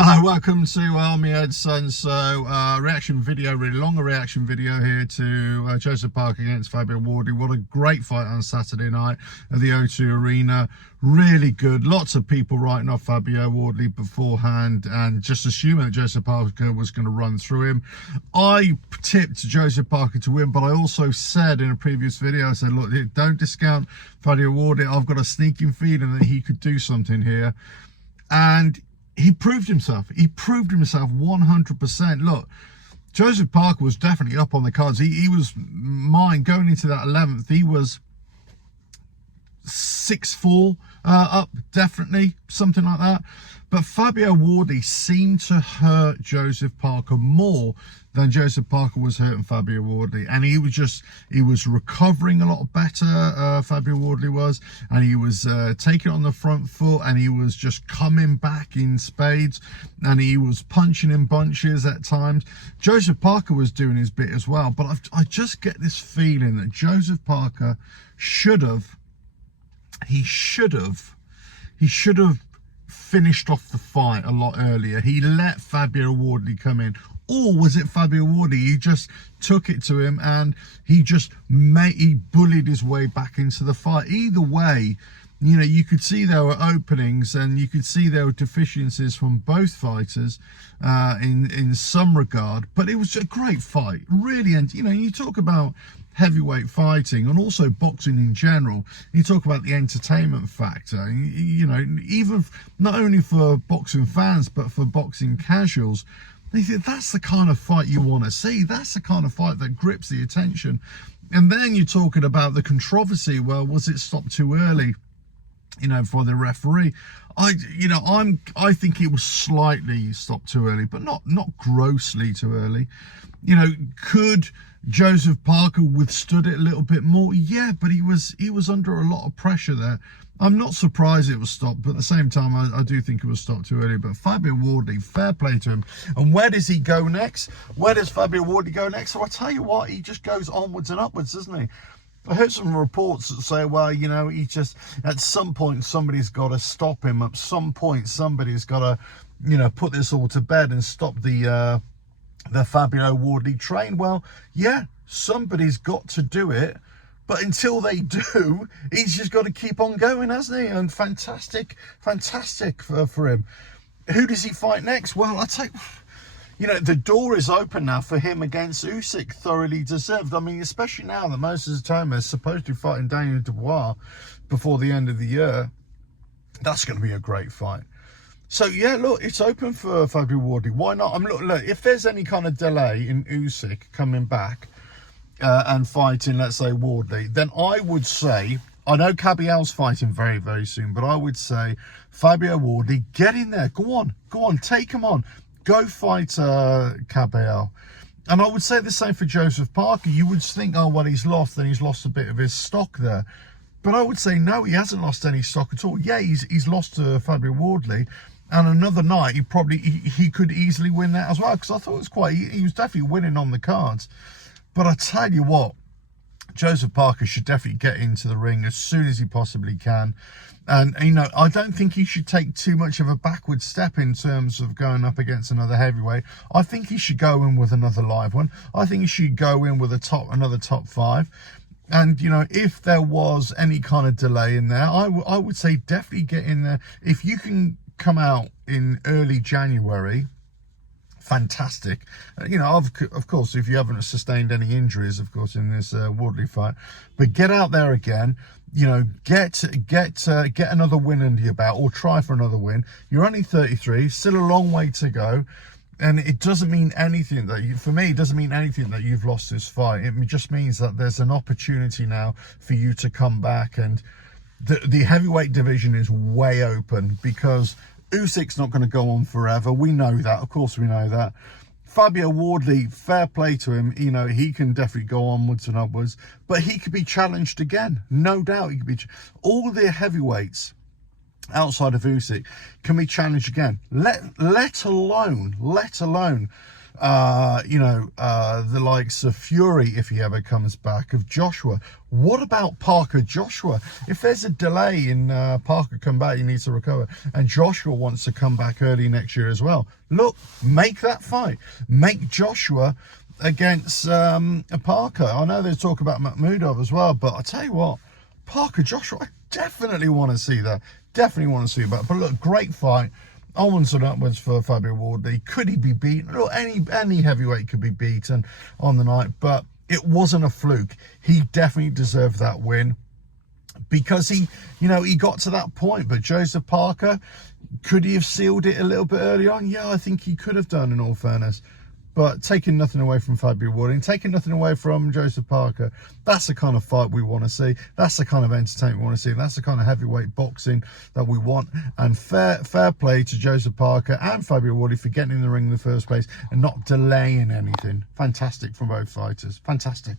Hello, welcome to Army Ed Son. So, reaction video, really longer reaction video here to Joseph Parker against Fabio Wardley. What a great fight on Saturday night at the O2 Arena. Really good. Lots of people writing off Fabio Wardley beforehand and just assuming that Joseph Parker was going to run through him. I tipped Joseph Parker to win, but I also said in a previous video, I said, look, don't discount Fabio Wardley. I've got a sneaking feeling that he could do something here. And he proved himself. He proved himself 100%. Look, Joseph Parker was definitely up on the cards. He was mine going into that 11th. He was 6-4 up, definitely, something like that. But Fabio Wardley seemed to hurt Joseph Parker more than Joseph Parker was hurting Fabio Wardley. And he was recovering a lot better, Fabio Wardley was. And he was taking it on the front foot, and he was just coming back in spades. And he was punching in bunches at times. Joseph Parker was doing his bit as well. But I just get this feeling that Joseph Parker should have finished off the fight a lot earlier. He let Fabio Wardley come in. Or was it Fabio Wardley? He just took it to him and he bullied his way back into the fight. Either way, you know, you could see there were openings and you could see there were deficiencies from both fighters in some regard. But it was a great fight, really. And, you know, you talk about heavyweight fighting and also boxing in general, you talk about the entertainment factor, you know, even not only for boxing fans but for boxing casuals. That's the kind of fight you want to see. That's the kind of fight that grips the attention. And then you're talking about the controversy. Well, was it stopped too early, you know, for the referee? I think it was slightly stopped too early, but not grossly too early. You know, could Joseph Parker withstood it a little bit more? Yeah, but he was under a lot of pressure there. I'm not surprised it was stopped, but at the same time, I do think it was stopped too early. But Fabio Wardley, fair play to him. And where does he go next? Where does Fabio Wardley go next? So I tell you what, he just goes onwards and upwards, doesn't he? I heard some reports that say, well, you know, he just, at some point, somebody's got to stop him. At some point, somebody's got to, you know, put this all to bed and stop the Fabio Wardley train. Well, yeah, somebody's got to do it. But until they do, he's just got to keep on going, hasn't he? And fantastic for him. Who does he fight next? Well, I take, you know, the door is open now for him against Usyk. Thoroughly deserved. I mean, especially now that Moses Itauma is supposed to be fighting Daniel Dubois before the end of the year. That's going to be a great fight. So, yeah, look, it's open for Fabio Wardley. Why not? I mean, look, if there's any kind of delay in Usyk coming back and fighting, let's say, Wardley, then I would say, I know Cabial's fighting very, very soon, but I would say, Fabio Wardley, get in there. Go on, take him on. Go fight Cabial. And I would say the same for Joseph Parker. You would think, oh, well, he's lost, then he's lost a bit of his stock there. But I would say, no, he hasn't lost any stock at all. Yeah, he's lost to Fabio Wardley. And another night, he could easily win that as well. Because I thought it was he was definitely winning on the cards. But I tell you what, Joseph Parker should definitely get into the ring as soon as he possibly can. And, you know, I don't think he should take too much of a backward step in terms of going up against another heavyweight. I think he should go in with another live one. I think he should go in with another top 5. And, you know, if there was any kind of delay in there, I would say definitely get in there. If you can come out in early January, fantastic. You know, of course, if you haven't sustained any injuries, of course, in this Wardley fight, but get out there again. You know, get another win under your belt, or try for another win. You're only 33, still a long way to go, and it doesn't mean anything that for me, it doesn't mean anything that you've lost this fight. It just means that there's an opportunity now for you to come back, and the heavyweight division is way open because Usyk's not going to go on forever. We know that. Of course we know that. Fabio Wardley, fair play to him. You know, he can definitely go onwards and upwards. But he could be challenged again. No doubt he could be. All the heavyweights outside of Usyk can be challenged again. Let alone the likes of Fury, if he ever comes back, of Joshua. What about Parker Joshua? If there's a delay in Parker come back, he needs to recover, and Joshua wants to come back early next year as well, look, make that fight. Make Joshua against Parker. I know there's talk about Makhmudov as well, but I tell you what, Parker Joshua, I definitely want to see that. Definitely want to see that. But look, great fight. Onwards and upwards for Fabio Wardley. Could he be beaten? Look, any heavyweight could be beaten on the night, but it wasn't a fluke. He definitely deserved that win because he got to that point. But Joseph Parker, could he have sealed it a little bit early on? Yeah, I think he could have done, in all fairness. But taking nothing away from Fabio Wardley and taking nothing away from Joseph Parker, that's the kind of fight we want to see. That's the kind of entertainment we want to see. That's the kind of heavyweight boxing that we want. And fair play to Joseph Parker and Fabio Wardley for getting in the ring in the first place and not delaying anything. Fantastic from both fighters. Fantastic.